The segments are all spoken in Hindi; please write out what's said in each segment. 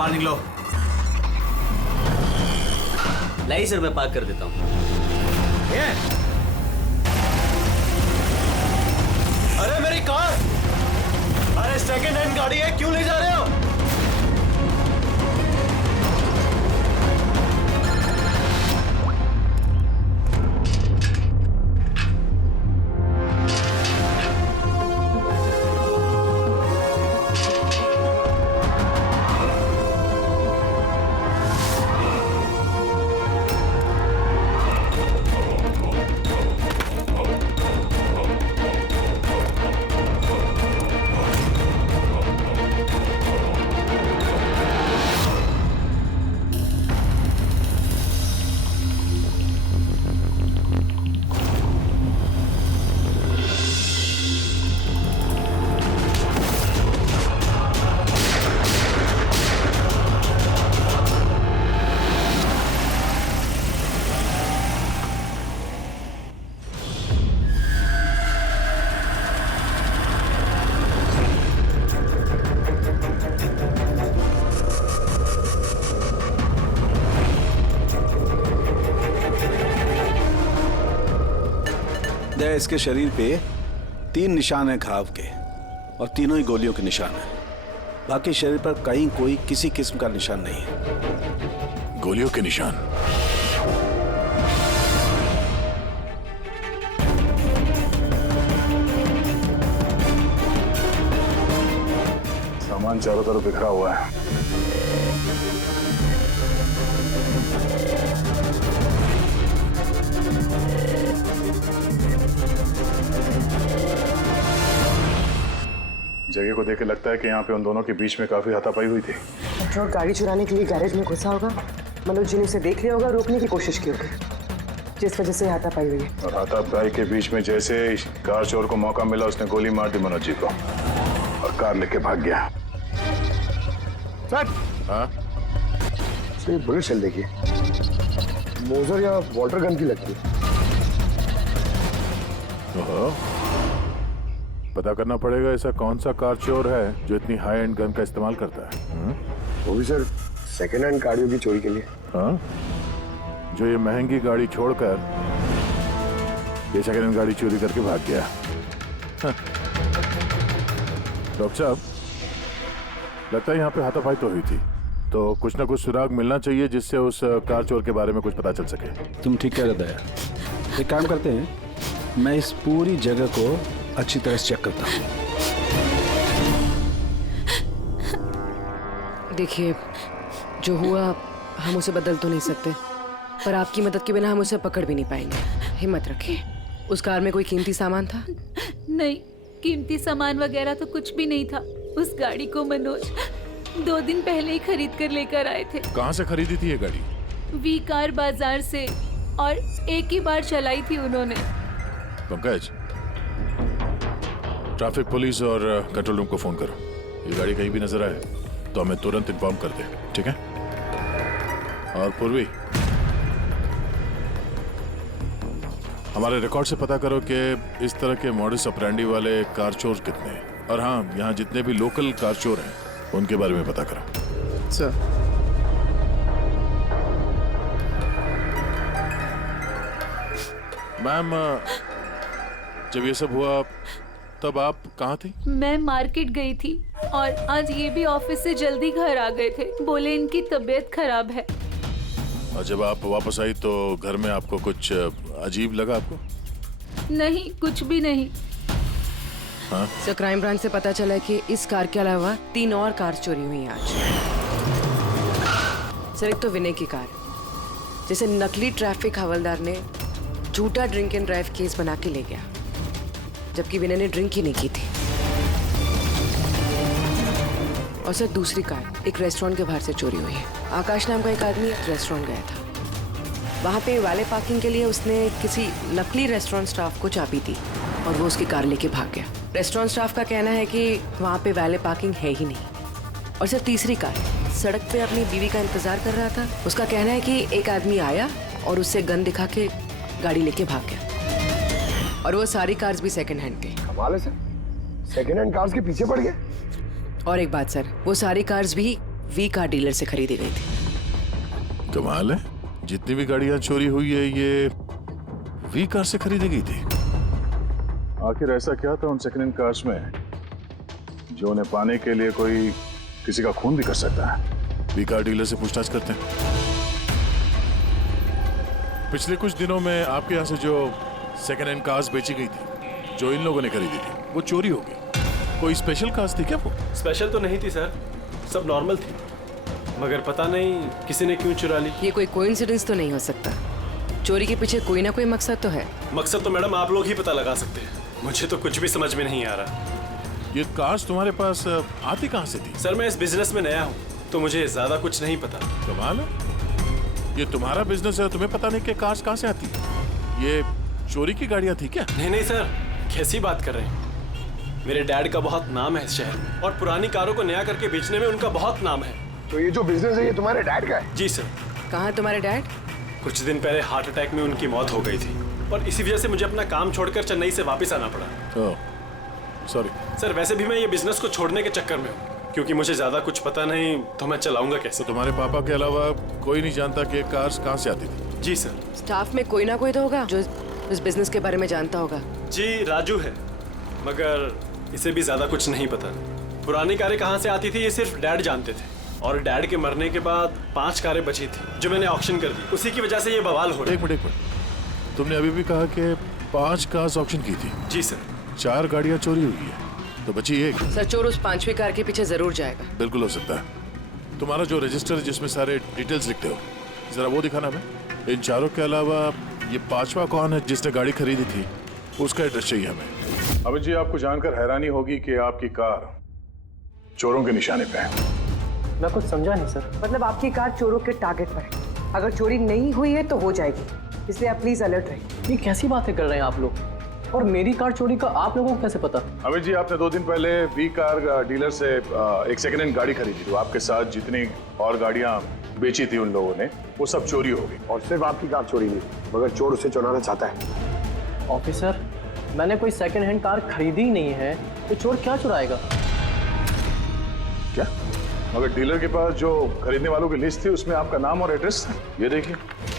बाहर निकलो। लाई सर, मैं पार्क कर देता हूँ। अरे मेरी कार! अरे सेकंड हैंड गाड़ी है, क्यों ले जा रहे हो? इसके शरीर पे 3 निशान हैं घाव के और तीनों ही गोलियों के निशान हैं। बाकी शरीर पर कहीं कोई किसी किस्म का निशान नहीं है। गोलियों के निशान? सामान चारों तरफ बिखरा हुआ है। जगह को देख के लगता है कि यहाँ पे उन दोनों के बीच में काफी हाथापाई हुई थी। ट्रक गाड़ी चुराने के लिए गैरेज में घुसा होगा। मनोज जी ने उसे देख लिया होगा, रोकने की कोशिश की होगी, जिस वजह से हाथापाई हुई है। और हाथापाई के बीच में जैसे कार चोर को मौका मिला, उसने गोली मार दी मनोज जी को और कार लेके भाग गया। सर, हाँ? ये बुलेट शेल देखिए, मोजर या वाटर गन की लगती है। पता करना पड़ेगा ऐसा कौन सा कार चोर है जो इतनी हाई एंड गन का इस्तेमाल करता है। वो भी सर सेकेंड हैंड गाड़ियों की चोरी के लिए। हाँ? जो ये महंगी गाड़ी छोड़कर ये सेकेंड हैंड गाड़ी चोरी करके भाग गया। हाँ। डॉक्टर साहब, लगता है यहाँ पे हाथापाई तो हुई थी, तो कुछ ना कुछ सुराग मिलना चाहिए जिससे उस कार चोर के बारे में कुछ पता चल सके। तुम ठीक कह रहे दया। एक काम करते हैं, मैं इस पूरी जगह को अच्छी तरह से चेक करता हूँ। देखिए, जो हुआ हम उसे बदल तो नहीं सकते, पर आपकी मदद के बिना हम उसे पकड़ भी नहीं पाएंगे। हिम्मत रखिए। उस कार में कोई कीमती सामान था? नहीं, कीमती सामान वगैरह तो कुछ भी नहीं था। उस गाड़ी को मनोज 2 दिन पहले ही खरीद कर लेकर आए थे। कहाँ से खरीदी थी ये गाड़ी? वी कार बाजार से, और एक ही बार चलाई थी उन्होंने। पंकज, ट्रैफिक पुलिस और कंट्रोल रूम को फोन करो। ये गाड़ी कहीं भी नजर आए तो हमें तुरंत इन्फॉर्म कर दे, ठीक है? और पूर्वी, हमारे रिकॉर्ड से पता करो कि इस तरह के मॉडस ऑपरेंडी वाले कार चोर कितने हैं। और हाँ, यहाँ जितने भी लोकल कार चोर हैं उनके बारे में पता करो। सर, मैम, जब ये सब हुआ तब आप कहाँ थी? मैं मार्केट गई थी और आज ये भी ऑफिस से जल्दी घर आ गए थे। बोले इनकी तबीयत खराब है। और जब आप वापस आई तो घर में आपको कुछ अजीब लगा आपको? नहीं, कुछ भी नहीं। हाँ? सर, क्राइम ब्रांच से पता चला कि इस कार के अलावा 3 और कार चोरी हुई हैं आज। सर, एक तो विनय की कार, जिसे नकली ट्रैफिक हवलदार ने झूठा ड्रिंक एंड ड्राइव केस बना के ले गया, जबकि विनय ने ड्रिंक ही नहीं की थी। और सर, दूसरी कार एक रेस्टोरेंट के बाहर से चोरी हुई है। आकाश नाम का एक आदमी एक रेस्टोरेंट गया था, वहाँ पे वैले पार्किंग के लिए उसने किसी नकली रेस्टोरेंट स्टाफ को चाबी दी और वो उसकी कार लेके भाग गया। रेस्टोरेंट स्टाफ का कहना है कि वहाँ पे वैले पार्किंग है ही नहीं। और सर, तीसरी कार सड़क पे अपनी बीवी का इंतजार कर रहा था। उसका कहना है कि एक आदमी आया और उससे गन दिखा के गाड़ी लेके भाग गया। और वो सारी कार्स भी सेकंड हैंड के। कमाल है सर, सेकंड हैंड कार्स के पीछे पड़ गए। और एक बात सर, वो सारी कार्स भी वी कार डीलर से खरीदी गई थी। कमाल है, जितनी भी गाड़ियां चोरी हुई है ये वी कार से खरीदी गई थी। आखिर ऐसा क्या था उन सेकंड हैंड कार्स में जो उन्हें पाने के लिए कोई किसी का खून भी कर सकता है? वी कार डीलर से पूछताछ करते हैं। पिछले कुछ दिनों में आपके यहाँ से जो सेकंड हैंड कार्स बेची गई थी, जो इन लोगों ने खरीदी थी, वो चोरी हो गई। कोई स्पेशल कार्स थी क्या वो? स्पेशल तो नहीं थी सर, सब नॉर्मल थी, मगर पता नहीं किसी ने क्यों चुरा ली। ये कोई कोइंसिडेंस तो नहीं हो सकता। चोरी के पीछे कोई ना कोई मकसद तो है। मकसद तो मैडम आप लोग ही पता लगा सकते हैं, मुझे तो कुछ भी समझ में नहीं आ रहा। ये कार्स तुम्हारे पास आती कहाँ से थी? सर मैं इस बिजनेस में नया हूँ तो मुझे ज्यादा कुछ नहीं पता। कमाल है, ये तुम्हारा बिजनेस है, तुम्हें पता नहीं कि कार्स कहाँ से आती है? ये चोरी की गाड़ियाँ थी क्या? नहीं नहीं सर, कैसी बात कर रहे हैं? मेरे डैड का बहुत नाम है इस शहर में और पुरानी कारों को नया करके बेचने में उनका बहुत नाम है। तो ये जो बिजनेस है ये तुम्हारे डैड का है? जी सर। कहाँ है तुम्हारे डैड? कुछ दिन पहले हार्ट अटैक में उनकी मौत हो गई थी और इसी वजह से मुझे अपना काम छोड़कर चेन्नई से वापस आना पड़ा। ओह, सॉरी। सर वैसे भी मैं ये बिजनेस को छोड़ने के चक्कर में हूँ, क्योंकि मुझे ज्यादा कुछ पता नहीं तो मैं चलाऊंगा कैसे। तो तुम्हारे पापा के अलावा कोई नहीं जानता कि कार्स कहाँ से आती थी? जी सर। स्टाफ में कोई ना कोई तो होगा जो इस बिजनेस के बारे में जानता होगा। जी राजू है, मगर इसे भी ज्यादा कुछ नहीं पता। पुरानी कारें कहाँ से आती थी ये सिर्फ डैड जानते थे, और डैड के मरने के बाद 5 कारें बची थी जो मैंने ऑक्शन कर दी, उसी की वजह से ये बवाल हो रहा है। एक मिनट, तुमने अभी भी कहा कि 5 कार्स ऑक्शन की थी। जी सर। 4 गाड़ियाँ चोरी हुई है तो बची एक। सर चोर उस 5वीं कार के पीछे जरूर जाएगा। बिल्कुल हो सकता है। तुम्हारा जो रजिस्टर है जिसमें सारे डिटेल्स लिखते हो, जरा वो दिखाना हमें। इन 4 के अलावा ये 5वां कौन है जिसने गाड़ी खरीदी थी, उसका एड्रेस चाहिए हमें। अमित जी, आपको जानकर हैरानी होगी कि आपकी कार चोरों के निशाने पे है। मैं कुछ समझा नहीं सर। मतलब आपकी कार चोरों के टारगेट पर है। अगर चोरी नहीं हुई है तो हो जाएगी, इसलिए आप प्लीज अलर्ट रहिए। ये कैसी बातें कर रहे हैं आप लोग? और मेरी कार चोरी का आप लोगों को कैसे पता? अमित जी, आपने 2 दिन पहले वी कार डीलर से एक सेकंड हैंड गाड़ी खरीदी थी। आपके साथ जितनी और गाड़ियां बेची थी उन लोगों ने, वो सब चोरी हो गई। और सिर्फ आपकी कार चोरी नहीं, मगर चोर उसे चुराना चाहता है। ऑफिसर, मैंने कोई सेकंड हैंड कार खरीदी ही नहीं है, तो चोर क्या चुराएगा? क्या? मगर डीलर के पास जो खरीदने वालों की लिस्ट थी उसमें आपका नाम और एड्रेस था। ये देखिए,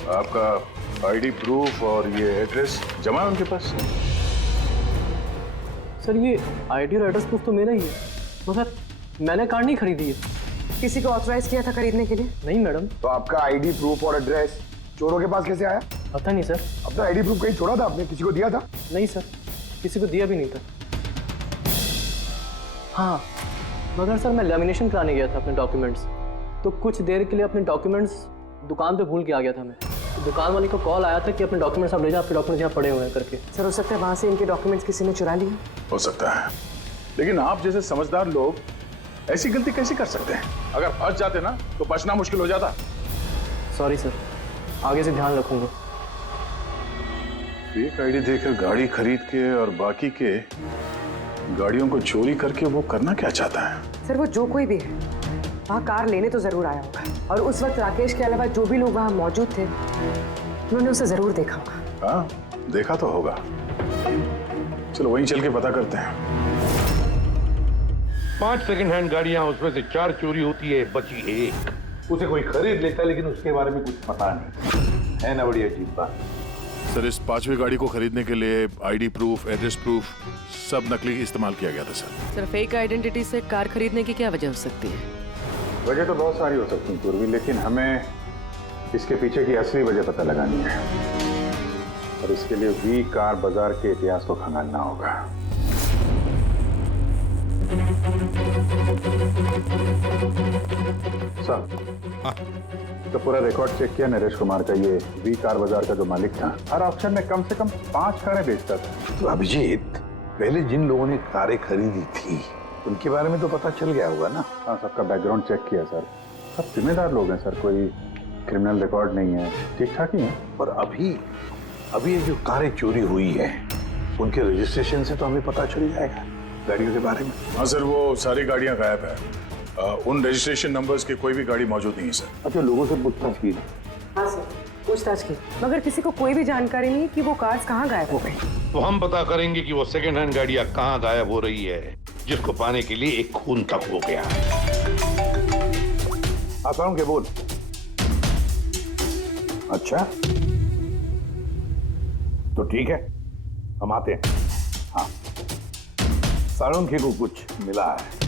आपका आईडी प्रूफ और ये एड्रेस जमा है उनके पास। सर ये आईडी और एड्रेस प्रूफ तो मेरा ही है, मगर मैंने कार नहीं खरीदी है। किसी को ऑथराइज किया था खरीदने के लिए? नहीं मैडम। तो आपका आईडी प्रूफ और एड्रेस चोरों के पास कैसे आया? पता नहीं सर। अपना आईडी प्रूफ कहीं छोड़ा था आपने? किसी को दिया था? नहीं सर, किसी को दिया भी नहीं था। हाँ, मगर सर मैं लेमिनेशन कराने गया था अपने डॉक्यूमेंट्स, तो कुछ देर के लिए अपने डॉक्यूमेंट्स दुकान पे भूल के आ गया था मैं। तो दुकान वाले को कॉल आया था कि अपने डॉक्यूमेंट्स आप ले जाओ, आपके डॉक्यूमेंट्स यहाँ पड़े हुए हैं करके। सर हो सकता है वहाँ से इनके डॉक्यूमेंट्स किसी ने चुरा लिए। हो सकता है, लेकिन आप जैसे समझदार लोग ऐसी गलती कैसे कर सकते हैं? अगर फंस जाते ना तो बचना मुश्किल हो जाता। सॉरी सर, आगे से ध्यान रखूंगा। फेक आईडी देकर गाड़ी खरीद के और बाकी के गाड़ियों को चोरी करके वो करना क्या चाहता है? सर वो जो कोई भी है वहाँ कार लेने तो जरूर आया होगा, और उस वक्त राकेश के अलावा जो भी लोग वहाँ मौजूद थे उन्होंने उसे जरूर देखा होगा। हाँ, देखा तो होगा। चलो वहीं चल के पता करते हैं। 5 सेकंड हैंड गाड़ियां, उसमें से 4 चोरी होती है, बची एक। उसे कोई खरीद लेता है लेकिन उसके बारे में कुछ पता नहीं है ना। बड़ी अजीब बात। सर इस 5वीं गाड़ी को खरीदने के लिए आईडी प्रूफ, एड्रेस प्रूफ सब नकली इस्तेमाल किया गया था सर। सर फेक आइडेंटिटी से कार खरीदने की क्या वजह हो सकती है? वजह तो बहुत सारी हो सकती है पूर्वी, लेकिन हमें इसके पीछे की असली वजह पता लगानी है, और इसके लिए वी कार बाजार के इतिहास को खंगालना होगा। तो पूरा रिकॉर्ड चेक किया नरेश कुमार का। ये वी कार बाजार का जो मालिक था, हर ऑक्शन में कम से कम 5 कारें बेचता था। तो अभिजीत, पहले जिन लोगों ने कारें खरीदी थी उनके बारे में तो पता चल गया होगा ना? हाँ, सबका बैकग्राउंड चेक किया सर। सब जिम्मेदार लोग हैं सर, कोई क्रिमिनल रिकॉर्ड नहीं है, ठीक ठाक ही है। और अभी ये जो कारें चोरी हुई है उनके रजिस्ट्रेशन से तो हमें पता चल जाएगा गाड़ियों के बारे में। हाँ सर, वो सारी गाड़ियां गायब है। उन रजिस्ट्रेशन नंबर्स की कोई भी गाड़ी मौजूद नहीं है सर। अच्छा, लोगों से पूछताछ की? हाँ सर, पूछताछ की, मगर किसी को कोई भी जानकारी नहीं कि वो कार्स कहाँ गायब हो गई। तो हम पता करेंगे कि वो सेकंड हैंड गाड़ियां कहाँ गायब हो रही है, जिसको पाने के लिए एक खून तक हो गया है। सारुण के बोल। अच्छा तो ठीक है, हम आते हैं। हाँ, सारुण को कुछ मिला है।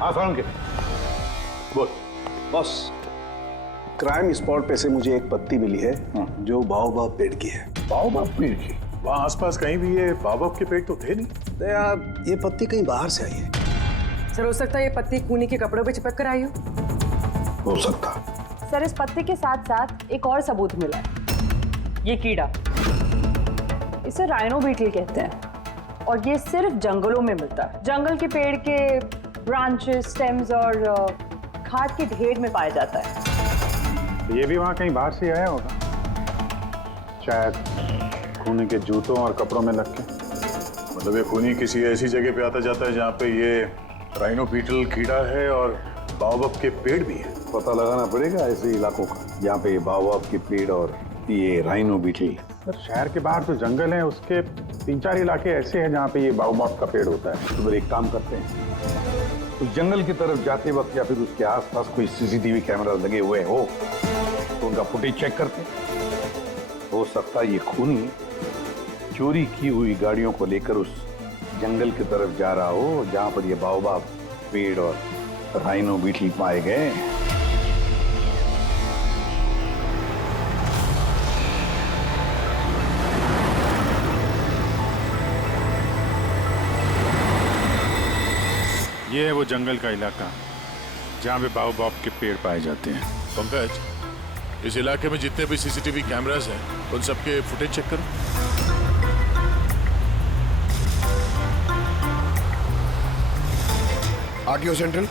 हाँ सारुण के बोल। बॉस, क्राइम स्पॉट पे से मुझे एक पत्ती मिली है जो बाओबाब पेड़ की है। बाओबाब पेड़ की? वहाँ आसपास कहीं भी ये बाबा के पेड़ तो थे नहीं। तो यार ये पत्ती कहीं बाहर से आई है। सर हो सकता है ये पत्ती खूनी के कपड़ों पे चिपक कर आई हो सकता। सर इस पत्ते के साथ साथ एक और सबूत मिला है। ये कीड़ा, इसे राइनो बीटल कहते हैं और ये सिर्फ जंगलों में मिलता है। जंगल के पेड़ के ब्रांचेस, स्टेम्स और खाद के ढेर में पाया जाता है। ये भी वहाँ कहीं बाहर से आया होगा, शायद खूनी के जूतों और कपड़ों में लग के। मतलब ये खूनी किसी ऐसी जगह पे आता जाता है जहाँ पे ये राइनो बीटल कीड़ा है और बाओबाब के पेड़ भी है। पता लगाना पड़ेगा ऐसे इलाकों का जहाँ पे बाओबाब के पेड़ और ये राइनो बीटल। सर शहर के बाहर तो जंगल है, उसके 3-4 इलाके ऐसे हैं जहाँ पे ये बाओबाब का पेड़ होता है। तो फिर एक काम करते हैं, उस जंगल की तरफ जाते वक्त या फिर उसके आसपास कोई सीसीटीवी कैमरा लगे हुए हो तो उनका फुटेज चेक करते हैं। हो सकता है ये खूनी चोरी की हुई गाड़ियों को लेकर उस जंगल की तरफ जा रहा हो जहां पर ये बाओबाब पेड़ और राइनो बीटल पाए गए। ये है वो जंगल का इलाका जहाँ पे बाओबाब के पेड़ पाए जाते हैं। पंकज, इस इलाके में जितने भी सीसीटीवी कैमरास हैं उन सबके फुटेज चेक करो। आरटीओ सेंट्रल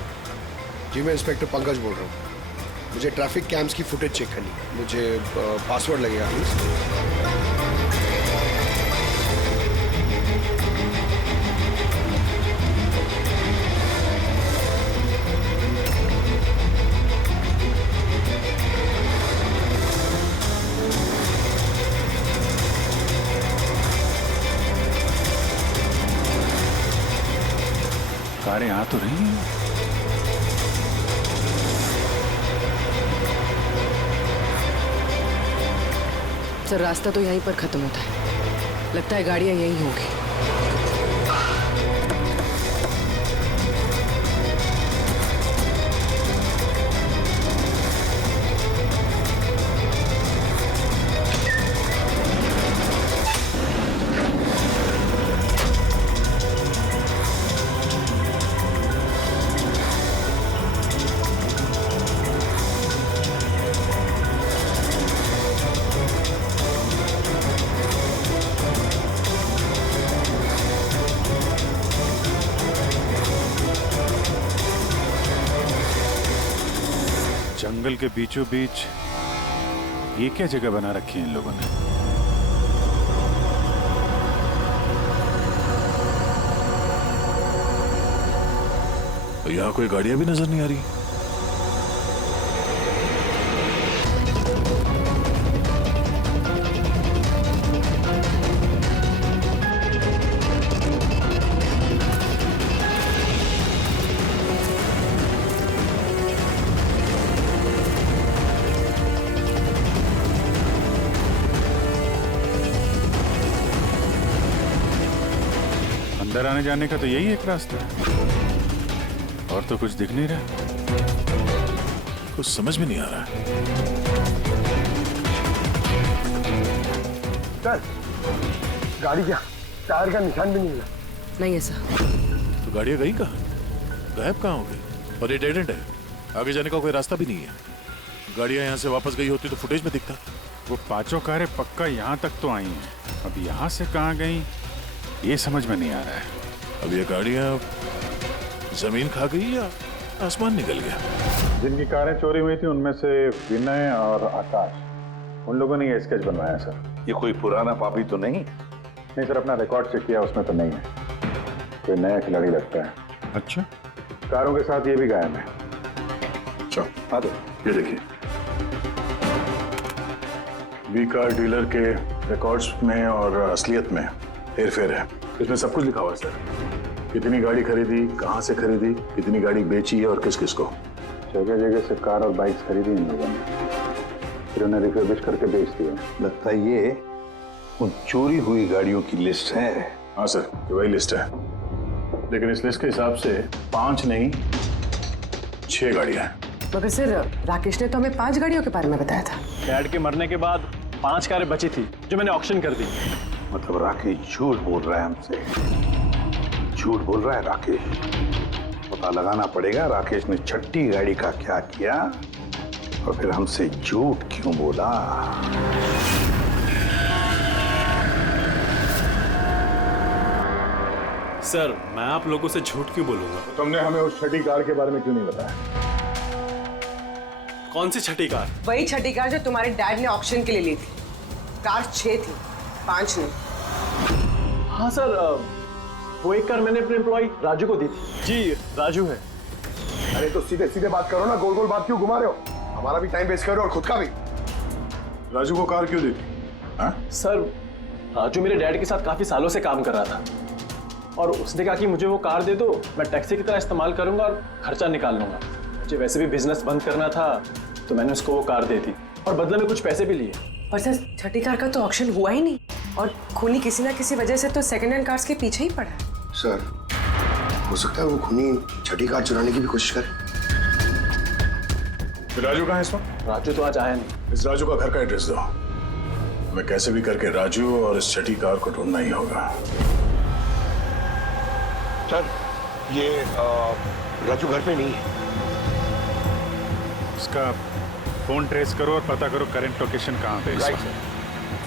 जी, मैं इंस्पेक्टर पंकज बोल रहा हूँ। मुझे ट्रैफिक कैम्स की फुटेज चेक करनी है। मुझे पासवर्ड लगेगा प्लीज। कारें आ तो रही हैं। सर रास्ता तो यहीं पर खत्म होता है, लगता है गाड़ियां यहीं होंगी। जंगल के बीचों बीच ये क्या जगह बना रखी है इन लोगों ने? तो यहाँ कोई गाड़ियां भी नजर नहीं आ रही। अंदर आने जाने का तो यही एक रास्ता है, और तो कुछ दिख नहीं रहा। कुछ समझ में नहीं आ रहा है। सर गाड़ी क्या टायर का निशान भी नहीं मिला। नहीं है सर। तो गाड़ियां गई कहाँ? गायब कहाँ हो गई? और ये डेड एंड है, आगे जाने का कोई रास्ता भी नहीं है। गाड़ियां यहाँ से वापस गई होती तो फुटेज में दिखता। वो पांचों कारें पक्का यहाँ तक तो आई हैं, अब यहाँ से कहाँ गई ये समझ में नहीं आ रहा है। अब ये गाड़ियां जमीन खा गई या आसमान निकल गया? जिनकी कारें चोरी हुई थी उनमें से विनय और आकाश, उन लोगों ने ये स्केच बनवाया सर। ये कोई पुराना पापी तो नहीं? नहीं सर, अपना रिकॉर्ड चेक किया, उसमें तो नहीं है। कोई नया खिलाड़ी लगता है। अच्छा, कारों के साथ ये भी गायब है। चलो आ दो, ये देखिए वी कार डीलर के रिकॉर्ड्स में और असलियत में हेरफेर है। इसमें सब कुछ लिखा हुआ है सर। कितनी गाड़ी खरीदी, कहाँ से खरीदी, कितनी गाड़ी बेची है और किस किस को। जगह जगह से कार और बाइक्स खरीदी इन लोगों ने, फिर उन्हें रिफर्बिश करके बेच दिया। लगता है ये उन चोरी हुई गाड़ियों की लिस्ट है। हाँ सर, ये वही लिस्ट है, लेकिन इस लिस्ट के हिसाब से 5 नहीं 6 गाड़ियां हैं। मगर सर राकेश ने तो हमें 5 गाड़ियों के बारे में बताया था। डैड के मरने के बाद 5 कारें बची थी जो मैंने ऑक्शन कर दी। मतलब राकेश झूठ बोल रहा है हमसे, झूठ बोल रहा है राकेश। पता लगाना पड़ेगा राकेश ने छठी गाड़ी का क्या किया और फिर हमसे झूठ क्यों बोला। सर मैं आप लोगों से झूठ क्यों बोलूंगा? तुमने हमें उस छठी कार के बारे में क्यों नहीं बताया? कौन सी छठी कार? वही छठी कार जो तुम्हारे डैड ने ऑक्शन के लिए ली थी। कार 6 थी, 5 नहीं। हाँ सर, वो एक कार मैंने अपने एम्प्लॉय राजू को दी थी। जी राजू है। अरे तो सीधे सीधे बात करो ना, गोल गोल बात क्यों घुमा रहे हो? हमारा भी टाइम वेस्ट कर रहे हो और खुद का भी। राजू को कार क्यों दी थी? हाँ? सर राजू मेरे डैड के साथ काफी सालों से काम कर रहा था और उसने कहा कि मुझे वो कार दे दो, मैं टैक्सी की तरह इस्तेमाल करूंगा और खर्चा निकाल लूंगा। मुझे वैसे भी बिजनेस बंद करना था तो मैंने उसको वो कार दे दी और बदले में कुछ पैसे भी लिए। पर सर छठी कार का तो ऑक्शन हुआ ही नहीं और खूनी किसी ना किसी वजह से तो सेकंड हैंड कार्स के पीछे ही पड़ा है। सर हो सकता है वो खूनी छठी कार चुराने की भी कोशिश करे। राजू कहाँ है इस वक्त? राजू तो आज आया नहीं। इस राजू का घर का एड्रेस दो, मैं कैसे भी करके राजू और इस छठी कार को ढूंढना ही होगा। सर ये राजू घर पे नहीं है। इसका फोन ट्रेस करो और पता करो करंट लोकेशन कहाँ पे है।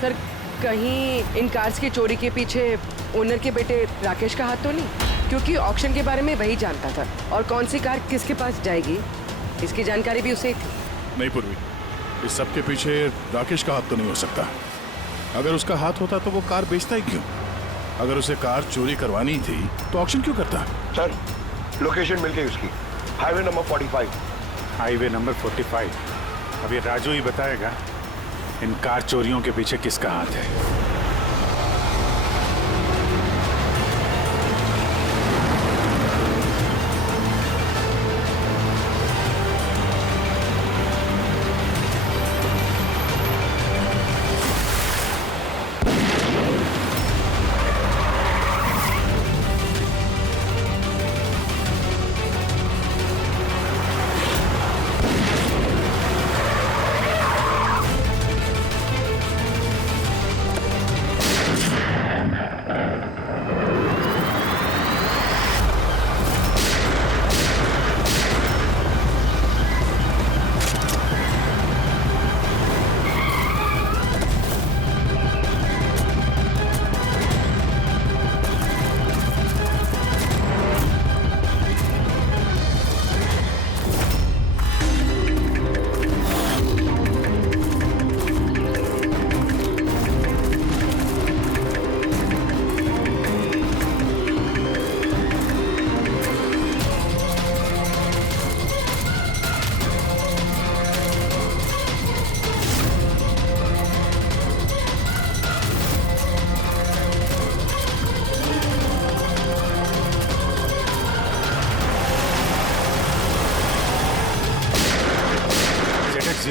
सर कहीं इन कार्स की चोरी के पीछे ओनर के बेटे राकेश का हाथ तो नहीं? क्योंकि ऑक्शन के बारे में वही जानता था और कौन सी कार किसके पास जाएगी इसकी जानकारी भी उसे ही थी। नहीं पूर्वी, इस सब के पीछे राकेश का हाथ तो नहीं हो सकता। अगर उसका हाथ होता तो वो कार बेचता ही क्यों? अगर उसे कार चोरी करवानी थी तो ऑक्शन क्यों करता? सर लोकेशन मिल गई उसकी, हाईवे नंबर 45। Highway number 45। अब ये राजू ही बताएगा इन कार चोरियों के पीछे किसका हाथ है।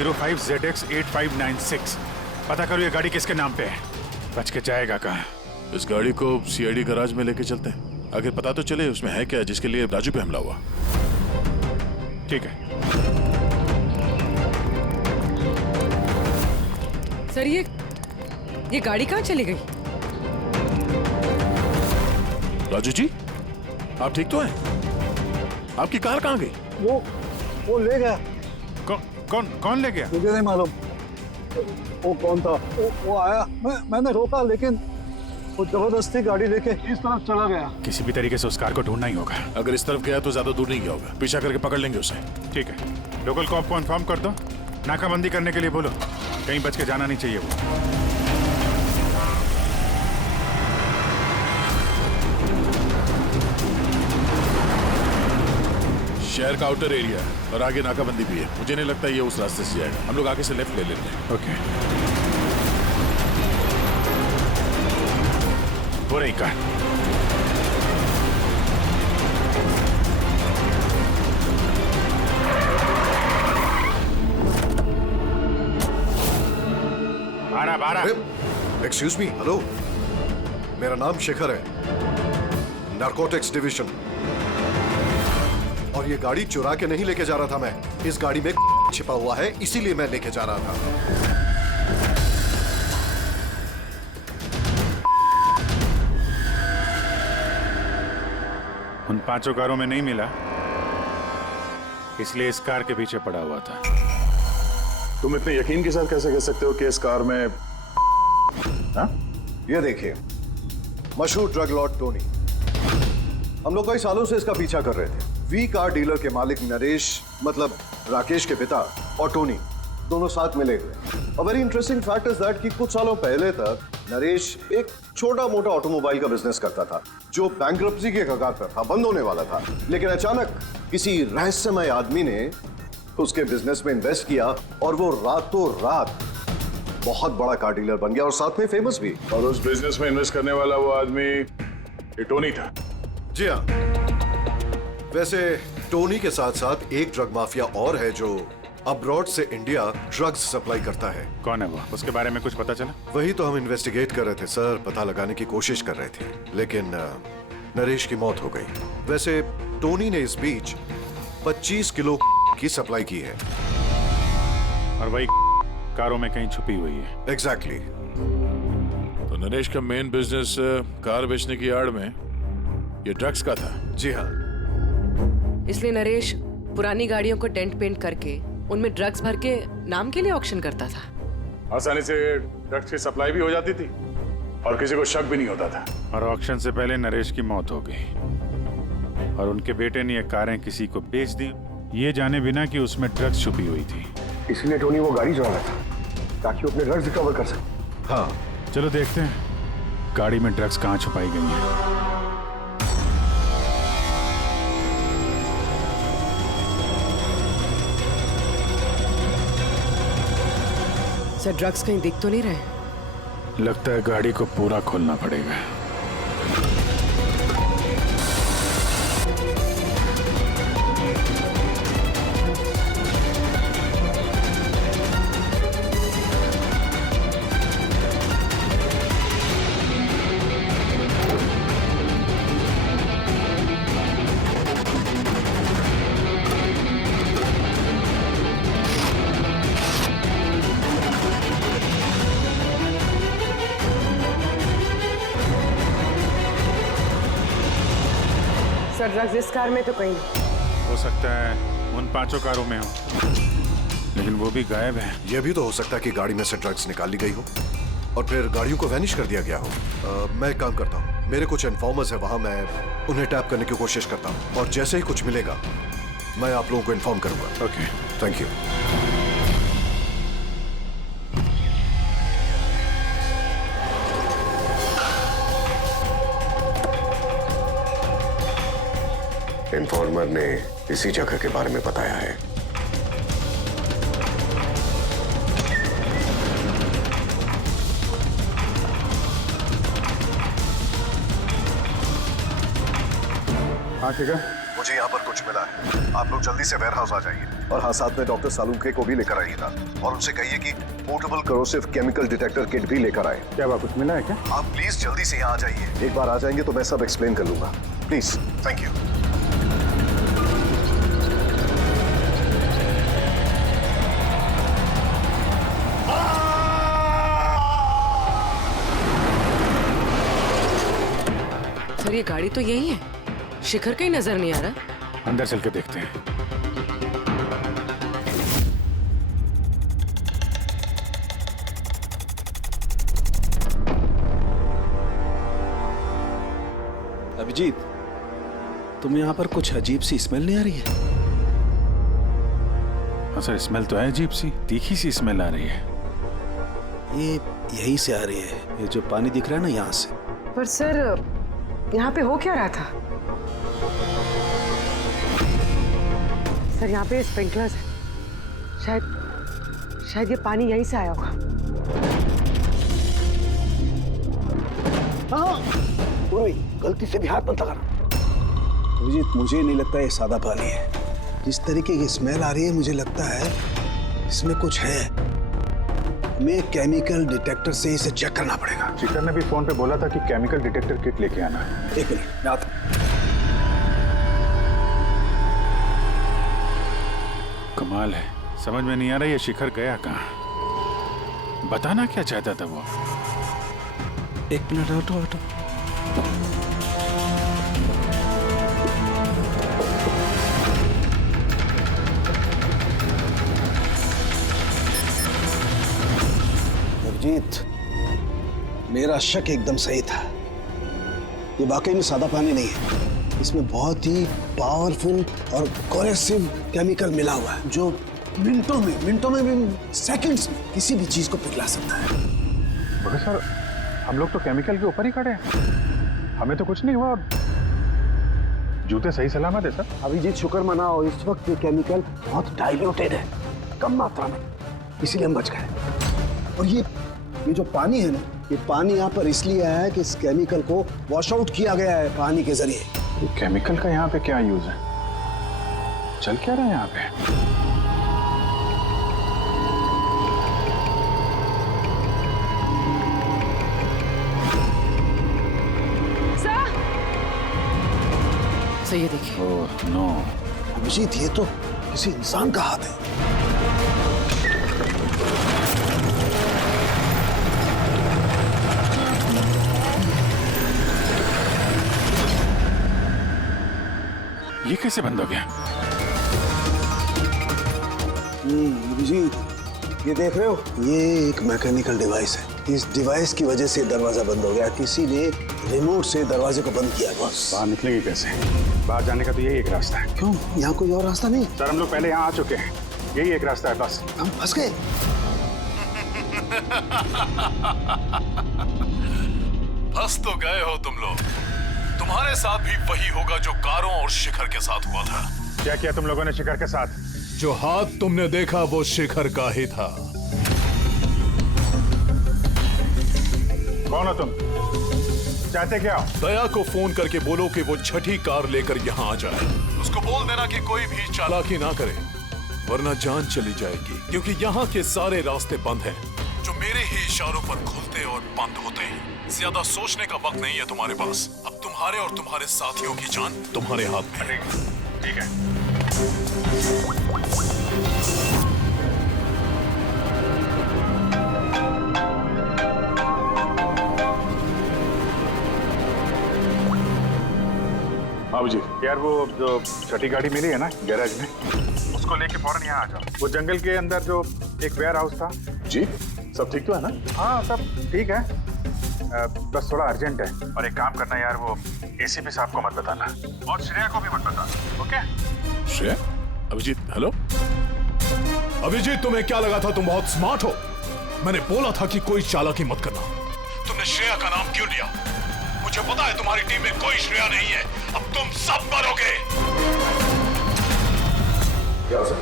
ZX05 ZX8596। पता करो ये गाड़ी किसके नाम पे है। बच के जाएगा कहाँ? इस गाड़ी को सीआईडी गैराज में लेके चलते हैं, आखिर पता तो चले उसमें है क्या जिसके लिए राजू पे हमला हुआ। ठीक है सर ये गाड़ी कहाँ चली गई? राजू जी आप ठीक तो हैं? आपकी कार कहाँ गई? वो ले गया। कौन ले गया? मुझे नहीं मालूम वो कौन था। वो आया, मैंने रोका लेकिन वो जबरदस्ती गाड़ी लेके इस तरफ चला गया। किसी भी तरीके से उस कार को ढूंढना ही होगा। अगर इस तरफ गया तो ज्यादा दूर नहीं गया होगा, पीछा करके पकड़ लेंगे उसे। ठीक है, लोकल कॉप को इन्फॉर्म कर दो, नाकाबंदी करने के लिए बोलो, कहीं बच के जाना नहीं चाहिए वो। शहर का आउटर एरिया है और आगे नाकाबंदी भी है। मुझे नहीं लगता ये उस रास्ते से जाएगा। हम लोग आगे से लेफ्ट ले लेंगे। ओके वो रही कार। एक्सक्यूज मी, हेलो, मेरा नाम शेखर है, नारकोटिक्स डिवीजन। और ये गाड़ी चुरा के नहीं लेके जा रहा था मैं, इस गाड़ी में छिपा हुआ है, इसीलिए मैं लेके जा रहा था। उन 5 कारों में नहीं मिला, इसलिए इस कार के पीछे पड़ा हुआ था। तुम इतने यकीन के साथ कैसे कह सकते हो कि इस कार में? हाँ? ये देखिए, मशहूर ड्रग लॉर्ड टोनी, हम लोग कई सालों से इसका पीछा कर रहे थे। वी कार डीलर के मालिक नरेश, मतलब राकेश के पिता, और टोनी दोनों साथ मिले हुए। A very interesting fact is that कि कुछ सालों पहले तक नरेश एक छोटा मोटा ऑटोमोबाइल का बिजनेस करता था जो बैंक्रप्सी के कगार पर था, बंद होने वाला था। लेकिन अचानक किसी रहस्यमय आदमी ने उसके बिजनेस में इन्वेस्ट किया और वो रातों रात बहुत बड़ा कार डीलर बन गया और साथ में फेमस भी। और उस बिजनेस में इन्वेस्ट करने वाला वो आदमी ये टोनी था। जी हाँ। वैसे टोनी के साथ साथ एक ड्रग माफिया और है जो अब्रॉड से इंडिया ड्रग्स सप्लाई करता है। कौन है वो? उसके बारे में कुछ पता चला? वही तो हम इन्वेस्टिगेट कर रहे थे सर, पता लगाने की कोशिश कर रहे थे, लेकिन नरेश की मौत हो गई। वैसे टोनी ने इस बीच 25 किलो की सप्लाई की है और वही कारों में कहीं छुपी हुई है। एग्जैक्टली। तो नरेश का मेन बिजनेस कार बेचने की आड़ में ये ड्रग्स का था। जी हाँ। इसलिए नरेश पुरानी गाड़ियों को डेंट पेंट करके उनमें ड्रग्स भर के नाम के लिए ऑक्शन करता था। आसानी से ड्रग्स की सप्लाई भी हो जाती थी और किसी को शक भी नहीं होता था। और ऑक्शन से पहले नरेश की मौत हो गई और उनके बेटे ने ये कारें किसी को बेच दी, ये जाने बिना कि उसमें ड्रग्स छुपी हुई थी। इसलिए टोनी वो गाड़ी चुरा रहा था ताकि वो अपने ड्रग्स रिकवर कर सके। हाँ, चलो देखते हैं गाड़ी में ड्रग्स कहाँ छुपाई गई है। सर, ड्रग्स कहीं दिख तो नहीं रहे? लगता है गाड़ी को पूरा खोलना पड़ेगा। सर, ड्रग्स इस कार में तो कहीं नहीं। हो सकता है उन 5 कारों में हो, लेकिन वो भी गायब है। यह भी तो हो सकता है कि गाड़ी में से ड्रग्स निकाल ली गई हो और फिर गाड़ियों को वैनिश कर दिया गया हो। मैं एक काम करता हूँ, मेरे कुछ इन्फॉर्मर्स है वहां, मैं उन्हें टैप करने की कोशिश करता हूँ और जैसे ही कुछ मिलेगा मैं आप लोगों को इन्फॉर्म करूंगा। Okay, thank you. इन्फॉर्मर ने इसी जगह के बारे में बताया है। हाँ ठीक है। मुझे यहाँ पर कुछ मिला है, आप लोग जल्दी से वेयर हाउस आ जाइए और हाँ, साथ में डॉक्टर सालुंखे को भी लेकर आइएगा और उनसे कहिए कि portable corrosive chemical detector kit भी लेकर आए। क्या बात, कुछ मिला है क्या? आप प्लीज जल्दी से यहाँ आ जाइए। एक बार आ जाएंगे तो मैं सब एक्सप्लेन कर लूंगा, प्लीज। Thank you. सर, ये गाड़ी तो यही है, शिखर कहीं नजर नहीं आ रहा। अंदर चल के देखते हैं। अभिजीत, तुम यहाँ पर कुछ अजीब सी स्मेल नहीं आ रही है? हाँ सर, स्मेल तो है अजीब सी, तीखी सी स्मेल आ रही है। ये यहीं से आ रही है, ये जो पानी दिख रहा है ना, यहाँ से। पर सर, यहाँ पे हो क्या रहा था? सर, यहाँ पे स्प्रिंकलर्स है, शायद ये पानी यहीं से आया होगा। हाँ, भाई गलती से भी हाथ मत लगाना। अभिजीत मुझे नहीं लगता ये सादा पानी है। जिस तरीके की स्मेल आ रही है मुझे लगता है इसमें कुछ है। हमें केमिकल डिटेक्टर से इसे चेक करना पड़ेगा। चिकन ने भी फोन पे बोला था कि केमिकल डिटेक्टर किट लेके आना। एक मिनट मैं आता। कमाल है, समझ में नहीं आ रहा ये शिखर गया कहाँ। बताना क्या चाहता था वो। एक मिनट हटो हटो। अभिजीत मेरा शक एकदम सही था। ये वाकई में सादा पानी नहीं है। इसमें बहुत ही पावरफुल और कोरेसिव केमिकल मिला हुआ है जो मिनटों में भी सेकंड्स में किसी भी चीज को पिघला सकता है। मगर सर हम लोग तो केमिकल के ऊपर ही खड़े हैं, हमें तो कुछ नहीं हुआ। जूते सही सलामत है सर। अभिजीत शुक्र मनाओ, इस वक्त ये केमिकल बहुत डाइल्यूटेड है, कम मात्रा में, इसीलिए हम बच गए। और ये जो पानी है ना, ये पानी यहाँ पर इसलिए आया है कि इस केमिकल को वॉश आउट किया गया है पानी के जरिए। ये केमिकल का यहाँ पे क्या यूज है? चल क्या रहा है यहाँ पे? सही है, देखिए। Oh no. अभिजीत ये तो किसी इंसान का हाथ है। ये कैसे बंद हो गया? अभिजीत ये देख रहे हो, ये एक मैकेनिकल डिवाइस है। इस डिवाइस की वजह से दरवाजा बंद हो गया। किसी ने रिमोट से दरवाजे को बंद किया। बस बाहर निकलेंगे कैसे? बाहर जाने का तो यही एक रास्ता है। क्यों, यहाँ कोई और रास्ता नहीं? सर हम लोग पहले यहाँ आ चुके हैं, यही एक रास्ता है बस। हम फंस गए। फंस तो गए हो तुम लोग। तुम्हारे साथ भी वही होगा जो कारों और शिखर के साथ हुआ था। क्या किया तुम लोगों ने शिखर के साथ? जो हाथ तुमने देखा वो शिखर का ही था। कौन हो तुम? चाहते क्या हो? दया को फोन करके बोलो कि वो छठी कार लेकर यहाँ आ जाए। उसको बोल देना कि कोई भी चालाकी ना करे, वरना जान चली जाएगी। क्योंकि यहाँ के सारे रास्ते बंद हैं, जो मेरे ही इशारों पर खुलते और बंद होते हैं। ज्यादा सोचने का वक्त नहीं है तुम्हारे पास। अब तुम्हारे और तुम्हारे साथियों की जान तुम्हारे हाथ में है। ठीक है। बाबूजी यार वो जो छठी गाड़ी मिली है ना गैराज में, उसको लेके फौरन यहाँ आ जाओ। वो जंगल के अंदर जो एक वेयर हाउस था। जी सब ठीक तो है ना? हाँ सब ठीक है, बस थोड़ा अर्जेंट है। और एक काम करना यार, वो एसीपी साहब को मत बताना और श्रेया को भी मत बताना, ओके? श्रेया? अभिजीत हेलो। अभिजीत तुम्हें क्या लगा था तुम बहुत स्मार्ट हो? मैंने बोला था कि कोई चालाकी मत करना। तुमने श्रेया का नाम क्यों लिया? मुझे पता है तुम्हारी टीम में कोई श्रेया नहीं है। अब तुम सब मरोगे। क्या सर?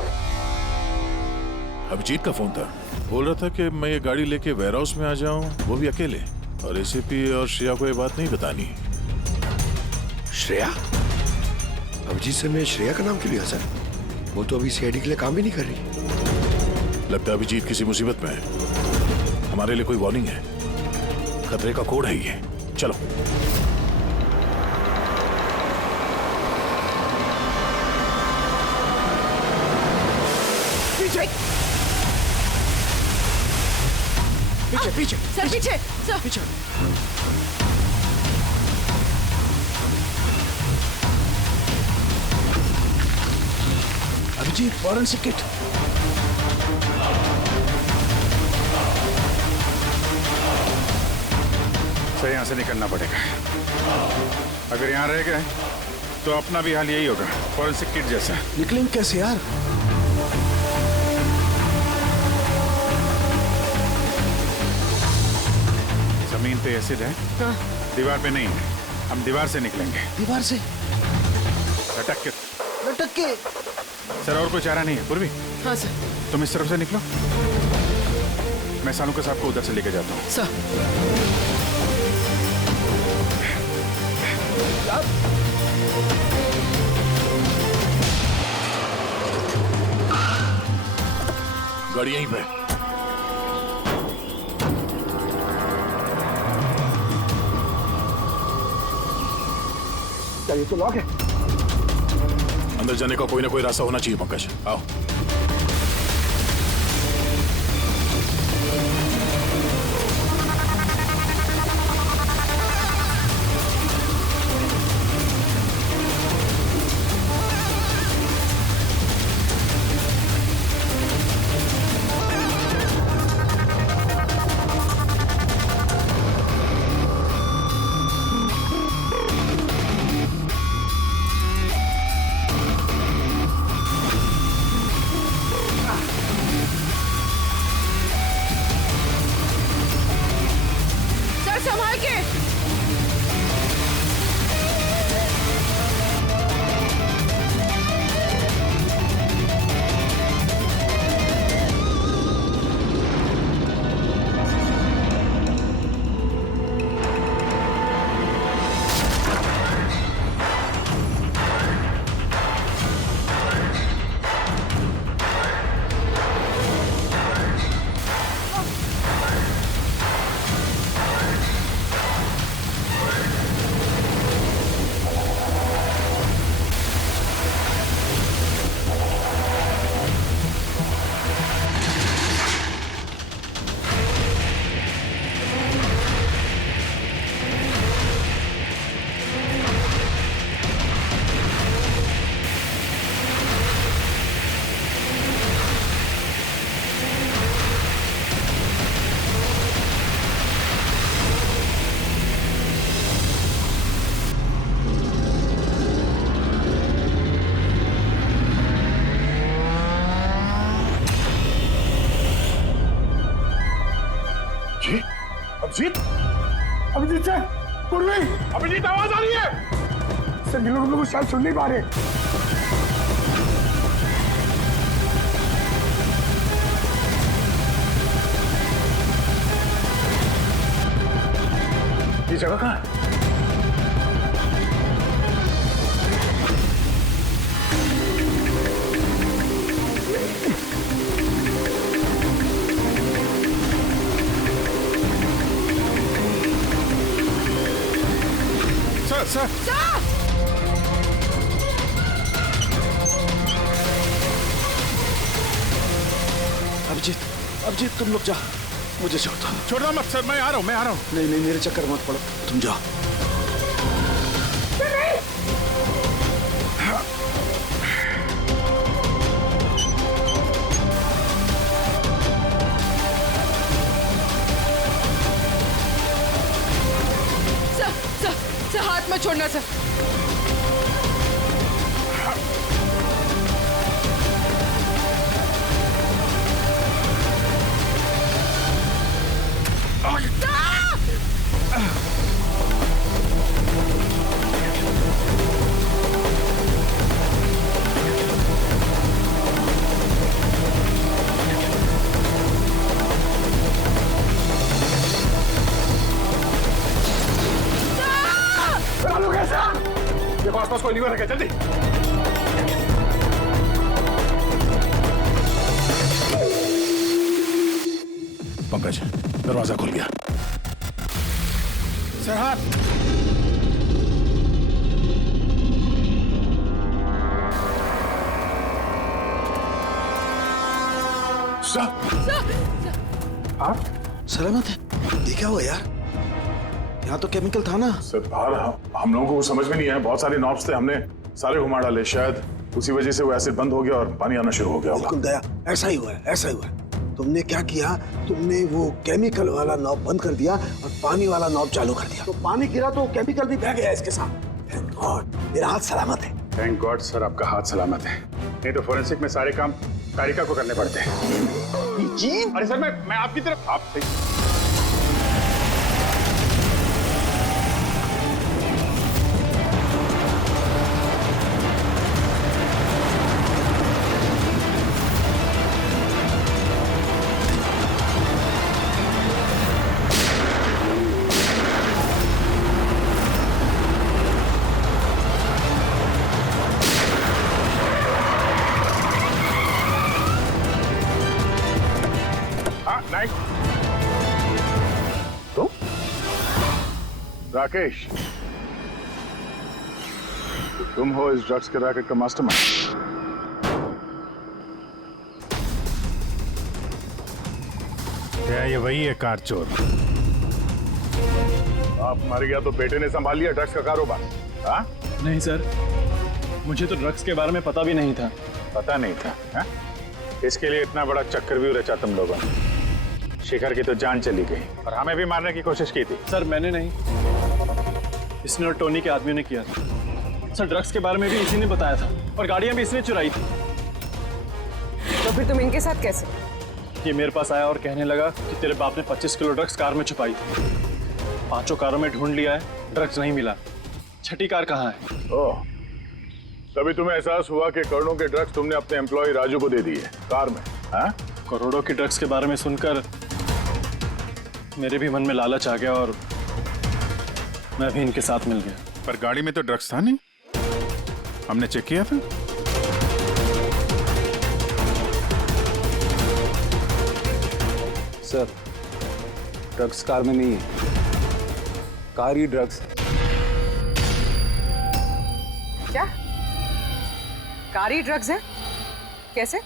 अभिजीत का फोन था, बोल रहा था कि मैं ये गाड़ी लेके वेयर हाउस में आ जाऊं, वो भी अकेले। और एसीपी और श्रेया को ये बात नहीं बतानी। श्रेया? अभिजीत सर ने श्रेया का नाम क्यों लिया सर? वो तो अभी सीआईडी के लिए काम भी नहीं कर रही। लगता है अभिजीत किसी मुसीबत में है। हमारे लिए कोई वार्निंग है, खतरे का कोड है ये। चलो पीछे पीछे पीछे सर, पीछे सर, पीछे। Abhijit forensic kit. सर यहाँ से निकलना पड़ेगा। अगर यहाँ रह गए तो अपना भी हाल यही होगा, फॉरेंसिक किट जैसा। निकलेंगे कैसे यार? जमीन पे एसिड है, हाँ। दीवार पे नहीं है। हम दीवार से निकलेंगे। दीवार से लटक के? लटक के? सर और कोई चारा नहीं है पूर्वी? हाँ सर। तुम इस तरफ से निकलो, मैं सानू के साहब को उधर से लेके जाता हूँ। सर गाड़ी यहीं पे। क्या ये तो लॉक है? अंदर जाने का कोई ना कोई रास्ता होना चाहिए पंकज, आओ। सर संभाल के। अभिजीत, अभिजीत सर, पूर्वी, अभिजीत आवाज आ रही है। सर ये लोग हम लोग को शायद सुन नहीं पा रहे। ये जगह कहाँ है? सर अभिजीत तुम लोग जा, मुझे छोड़ो मत सर, मैं आ रहा हूँ। नहीं मेरे चक्कर मत पड़ो, तुम जाओ। सर हाथ मत छोड़ना सर। देखो आसपास कोई नहीं रखा, जल्दी। पंकज, दरवाजा खुल गया। सर हाथ। सलामत है? ये क्या हुआ यार? यहाँ तो केमिकल था ना। सर बाहर हम लोगों को समझ में नहीं आया, बहुत सारे नॉब्स थे, हमने सारे घुमा डाले, शायद उसी वजह से वो एसिड बंद हो गया और पानी आना शुरू हो गया। बिल्कुल दया, ऐसा ही हुआ है। तुमने क्या किया? तुमने वो केमिकल वाला नॉब बंद कर दिया और पानी वाला नॉब चालू कर दिया, तो पानी गिरा तो केमिकल भी बह गया इसके साथ। थैंक गॉड मेरा हाथ सलामत है। थैंक गॉड सर, आपका हाथ सलामत है, नहीं तो फोरेंसिक में सारे काम कारिका को करने पड़ते हैं। जी अरे सर मैं आपकी तरफ आपसे राकेश, तो तुम हो इस ड्रग्स के रैकेट का मास्टरमाइंड। क्या ये वही है कार चोर? आप मर गया तो बेटे ने संभाल लिया ड्रग्स का कारोबार? हाँ? नहीं सर, मुझे तो ड्रग्स के बारे में पता भी नहीं था। पता नहीं था? हाँ? इसके लिए इतना बड़ा चक्रव्यूह रचा तुम लोगों ने। शिखर की तो जान चली गई और हमें भी मारने की कोशिश की थी। सर मैंने नहीं, इसने और टोनी के आदमियों ने किया था। सर ड्रग्स के बारे में भी इसी ने बताया था और गाड़ियां भी इसने चुराई थी। तो फिर तुम इनके साथ कैसे? ये मेरे पास आया और कहने लगा कि तेरे बाप ने 25 किलो ड्रग्स कार में छुपाई थी। 5 कारों में ढूंढ लिया है, ड्रग्स नहीं मिला। 6ठी कार कहाँ है? ओह, तभी तुम्हें एहसास हुआ कि करोड़ों के ड्रग्स तुमने अपने एम्प्लॉय राजू को दे दिए कार में। हाँ? करोड़ों की ड्रग्स के बारे में सुनकर मेरे भी मन में लालच आ गया और मैं भी इनके साथ मिल गया। पर गाड़ी में तो ड्रग्स था नहीं, हमने चेक किया था। सर, ड्रग्स कार में नहीं है, कार ही ड्रग्स है। क्या? कारी ड्रग्स है? कैसे?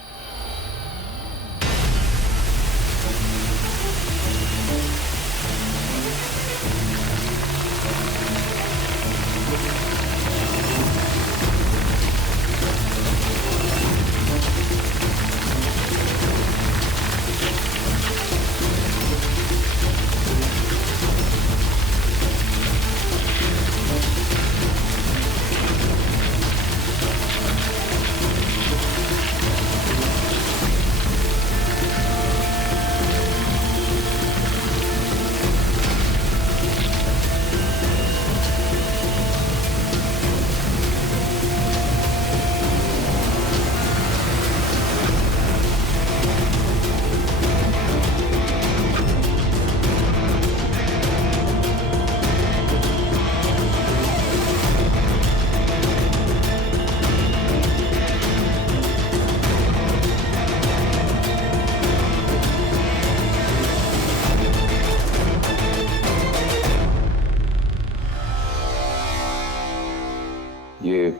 ये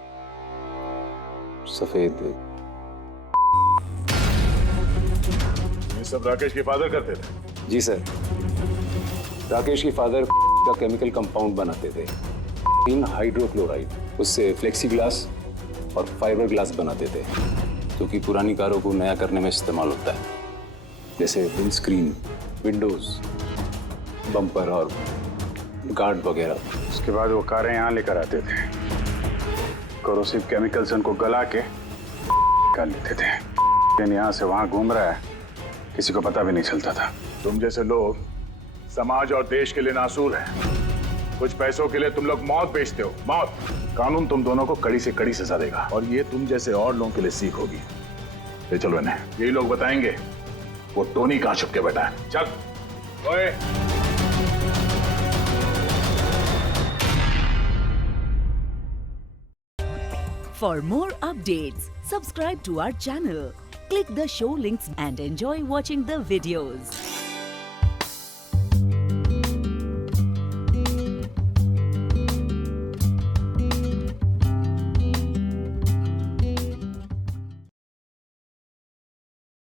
सफेद, ये सब राकेश के फादर करते थे? जी सर, राकेश के फादर का केमिकल कंपाउंड बनाते थे, इन हाइड्रोक्लोराइड। उससे फ्लेक्सी ग्लास और फाइबर ग्लास बनाते थे, जो कि पुरानी कारों को नया करने में इस्तेमाल होता है, जैसे विंडस्क्रीन, विंडोज, बम्पर और गार्ड वगैरह। उसके बाद वो कारें यहाँ लेकर आते थे, कोरोसिव केमिकल से उनको गला के निकाल लेते थे। लेकिन यहाँ से वहाँ घूम रहा है, किसी को पता भी नहीं चलता था। तुम जैसे लोग समाज और देश के लिए नासूर हैं। कुछ पैसों के लिए तुम लोग मौत बेचते हो, मौत। कानून तुम दोनों को कड़ी से कड़ी सजा देगा और ये तुम जैसे और लोगों के लिए सीख होगी। ले चलो इन्हें, यही लोग बताएंगे वो टोनी कहाँ छुप के बैठा है। चल ओए। For more updates, subscribe to our channel, click the show links and enjoy watching the videos.